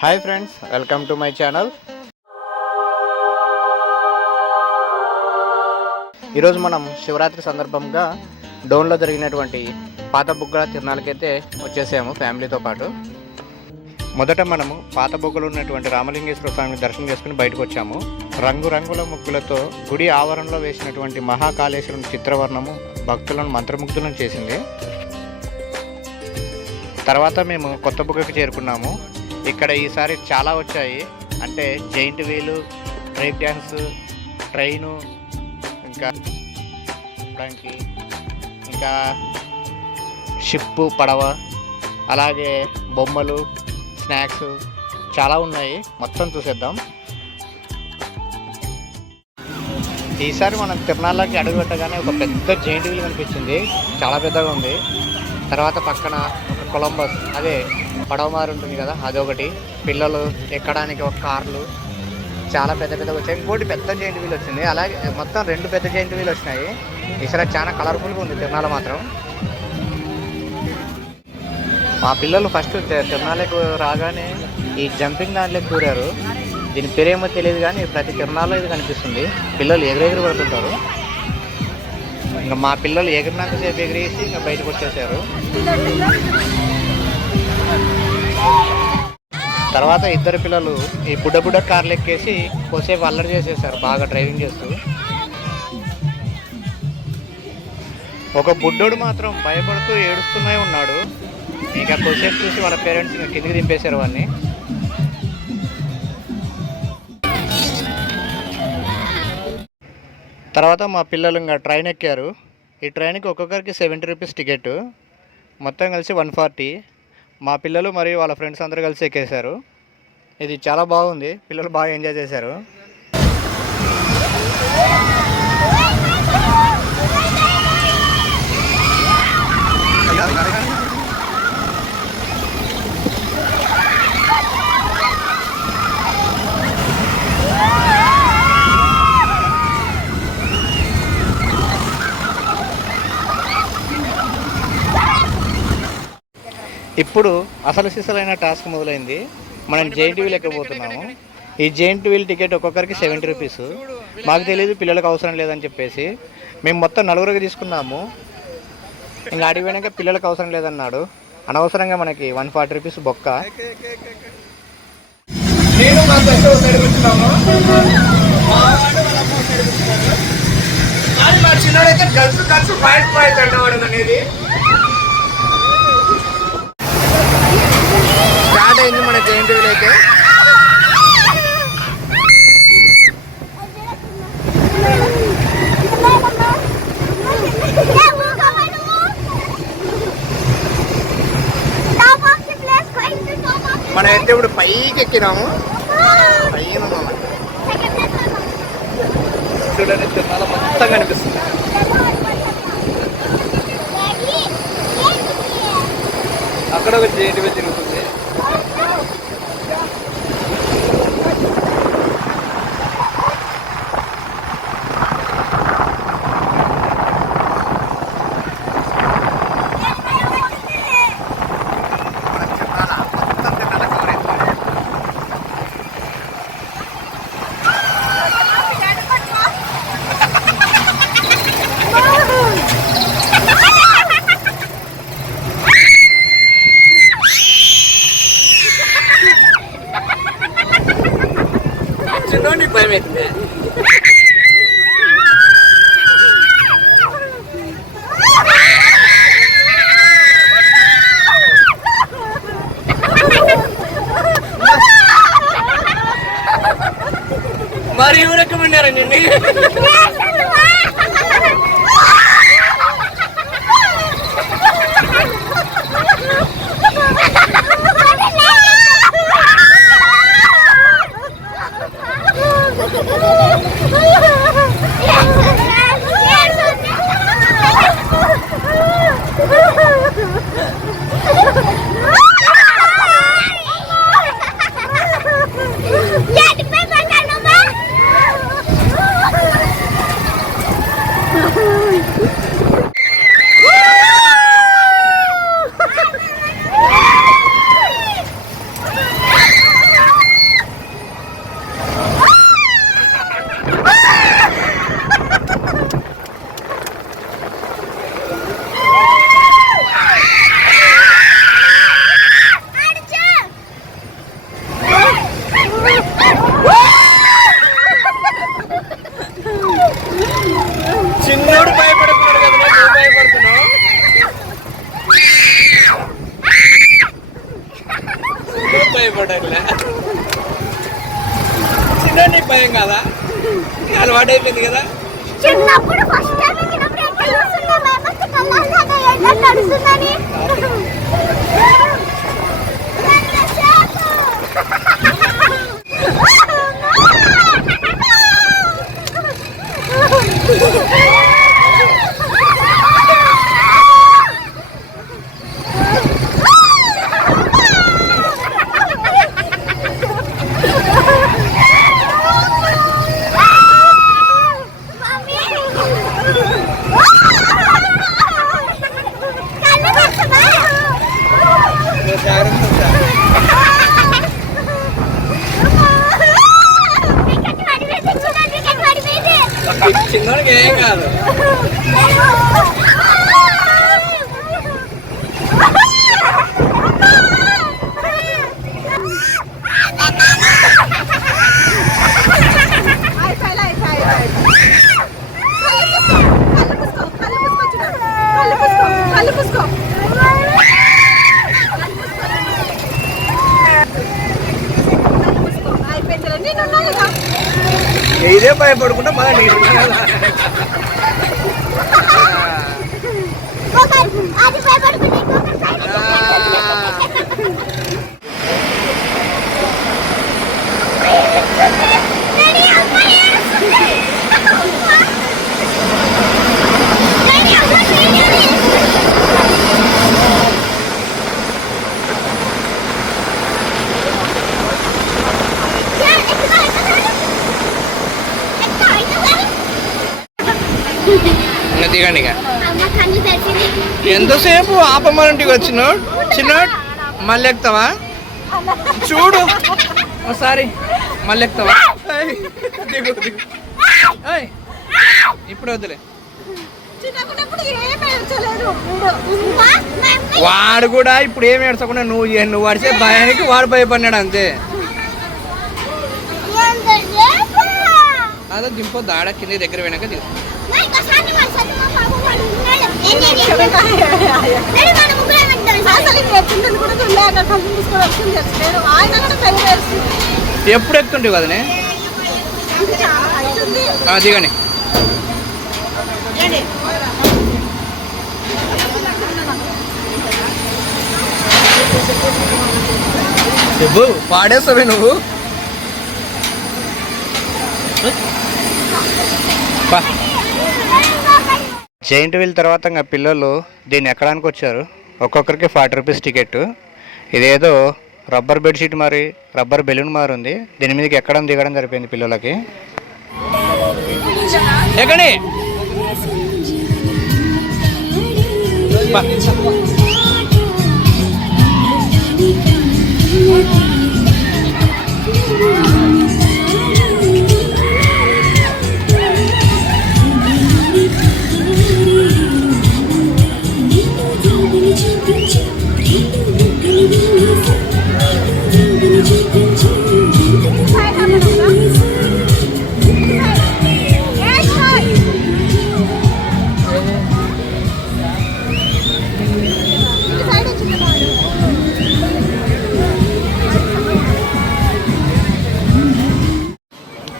Hi friends, welcome to my channel. ఈరోజు మనం శివరాత్రి సందర్భంగా డోన్లో జరిగినటువంటి పాత బుగ్గల తిరునాళ్ళకైతే వచ్చేసాము ఫ్యామిలీతో పాటు. మొదట మనము పాత బుగ్గలు ఉన్నటువంటి రామలింగేశ్వర స్వామిని దర్శనం చేసుకుని బయటకు వచ్చాము. రంగురంగుల ముగ్గులతో గుడి ఆవరణలో వేసినటువంటి మహాకాళేశ్వరుని చిత్రవర్ణము భక్తులను మంత్రముగ్ధులను చేసింది. తర్వాత మేము కొత్త బుగ్గకి చేరుకున్నాము. ఇక్కడ ఈసారి చాలా వచ్చాయి, అంటే giant wheel, break dance, train, ఇంకా షిప్పు, పడవ, అలాగే బొమ్మలు, స్నాక్స్ చాలా ఉన్నాయి. మొత్తం చూసేద్దాం. ఈసారి మనం తిరునాళ్ళకి అడుగు పెట్టగానే ఒక పెద్ద జైంట్ వీల్ కనిపించింది, చాలా పెద్దగా ఉంది. తర్వాత పక్కన ఒక కొలంబస్, అదే పడవ మారి ఉంటుంది కదా, అదొకటి. పిల్లలు ఎక్కడానికి ఒక కార్లు చాలా పెద్ద పెద్దగా వచ్చాయి. ఇంకోటి పెద్ద జైంట్ వీల్ వచ్చింది. అలాగే మొత్తం 2 పెద్ద జైంట్ వీల్ వచ్చినాయి. ఈసారి చాలా కలర్ఫుల్గా ఉంది తిరునాళ్ళ మాత్రం. మా పిల్లలు ఫస్ట్ తిరునాళ్ళకు రాగానే ఈ జంపింగ్ దాంట్లోకి దూరారు. దీని పేరేమో తెలియదు కానీ ప్రతి తిరునాళ్ళలో ఇది కనిపిస్తుంది. పిల్లలు ఎగిరెగిరి పడుతుంటారు. ఇంకా మా పిల్లలు ఎగిరినంతసేపు ఎగిరేసి ఇంకా బయటకు వచ్చేసారు. తర్వాత ఇద్దరు పిల్లలు ఈ బుడ్డ కార్లు ఎక్కేసి కొద్దిసేపు అల్లరి చేసేసారు, బాగా డ్రైవింగ్ చేస్తూ. ఒక బుడ్డోడు మాత్రం భయపడుతూ ఏడుస్తూనే ఉన్నాడు. ఇంకా కొద్దిసేపు చూసి వాళ్ళ పేరెంట్స్ కిందికి దింపేశారు వాడిని. తర్వాత మా పిల్లలు ఇంకా ట్రైన్ ఎక్కారు. ఈ ట్రైన్కి ఒక్కొక్కరికి 70 రూపీస్ టికెట్, మొత్తం కలిసి 140. మా పిల్లలు మరియు వాళ్ళ ఫ్రెండ్స్ అందరూ కలిసి ఎక్కేశారు. ఇది చాలా బాగుంది, పిల్లలు బాగా ఎంజాయ్ చేశారు. ఇప్పుడు అసలు సిసలైన టాస్క్ మొదలైంది. మనం జైంట్ వీల్ ఎక్కబోతున్నాము. ఈ జైంట్ వీల్ టికెట్ ఒక్కొక్కరికి 70 రూపీస్. మాకు తెలియదు పిల్లలకు అవసరం లేదని చెప్పేసి మేము మొత్తం 4 తీసుకున్నాము. ఇంకా అడిగిపోయాక పిల్లలకు అవసరం లేదన్నాడు. అనవసరంగా మనకి 140 రూపీస్ బొక్క. స్టార్ట్ అయింది మన జైంట్ వీల్ అయితే. మనం అయితే ఇప్పుడు పైకి ఎక్కినాము. పైన చూడండి, చాలా మొత్తం కనిపిస్తుంది. అక్కడ ఒక జైంట్ వీల్ తిరుగుతుంది. భయం అవుతుంది. మరి ఎవరు ఎక్కమన్నారండి? భయపడలే చిన్న నీకు భయం కాదా? అలవాటు అయిపోయింది కదా. చిన్నప్పుడు ఫస్ట్ టైం ఎక్కినప్పుడు ఎట్లా చూస్తున్నా భయపడుతూ కళ్ళాలనే ఎట్లా నడుస్తుందని చిన్నోడికి ఏం కాదు. ఇదే భయపడుకుంటా బాగా నీరు దిగండి. ఎంతసేపు ఆపమనంటికి వచ్చినాడు చిన్నోడు. మళ్ళీ ఎక్కుతావా చూడు ఒకసారి. మళ్ళీ ఎక్కుతావా? ఇప్పుడు వద్దులే. వాడు కూడా ఇప్పుడు ఏం ఏడ్చకుండా నువ్వు అడిచే భయానికి వాడు భయపడినాడు అంతే. అదే దింపొద్దు, ఆడ కింద దగ్గర పోయినాక దిగు. ఎప్పుడు ఎక్కుతుంటావు కదనే? దిగండి. పాడేస్తావే నువ్వు. జైంట్ వీల్ తర్వాత ఇంకా పిల్లలు దీన్ని ఎక్కడానికి వచ్చారు. ఒక్కొక్కరికి 40 రూపీస్ టికెట్. ఇదేదో రబ్బర్ బెడ్షీట్ మరి రబ్బర్ బెలూన్ మారి ఉంది. దీని మీదకి ఎక్కడం దిగడం సరిపోయింది పిల్లలకి. ఎక్కడి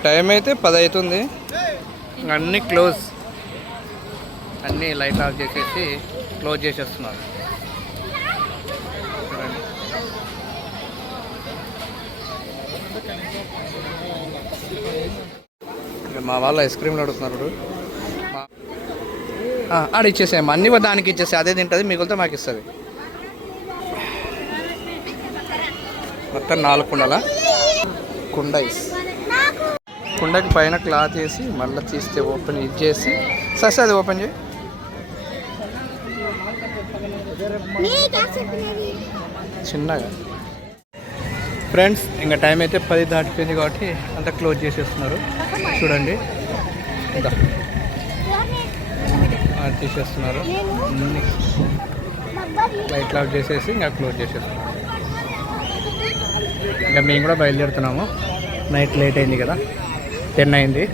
టైం అయితే 10 అవుతుంది. అన్నీ క్లోజ్, అన్నీ లైట్ ఆఫ్ చేసేసి క్లోజ్ చేసేస్తున్నారు. మా వాళ్ళు ఐస్ క్రీమ్లు అడుగుతున్నారు. ఆడ ఇచ్చేసాము అన్నీ, దానికి ఇచ్చేసి అదే తింటుంది, మిగిలితే మాకు ఇస్తుంది. మొత్తం 4 కుండల కుండ ఐస్. కుండకి పైన క్లాత్ వేసి మళ్ళీ తీస్తే ఓపెన్ చేసి సరే అది ఓపెన్ చేయి. చిన్నగా ఫ్రెండ్స్ ఇంకా టైం అయితే 10 దాటిపోయింది కాబట్టి అంతా క్లోజ్ చేసేస్తున్నారు. చూడండి ఇంకా తీసేస్తున్నారు, లైట్ ఆఫ్ చేసేసి ఇంకా క్లోజ్ చేసేస్తున్నారు. ఇంకా మేము కూడా బయలుదేరుతున్నాము. నైట్ లేట్ అయింది కదా, 10 అయింది.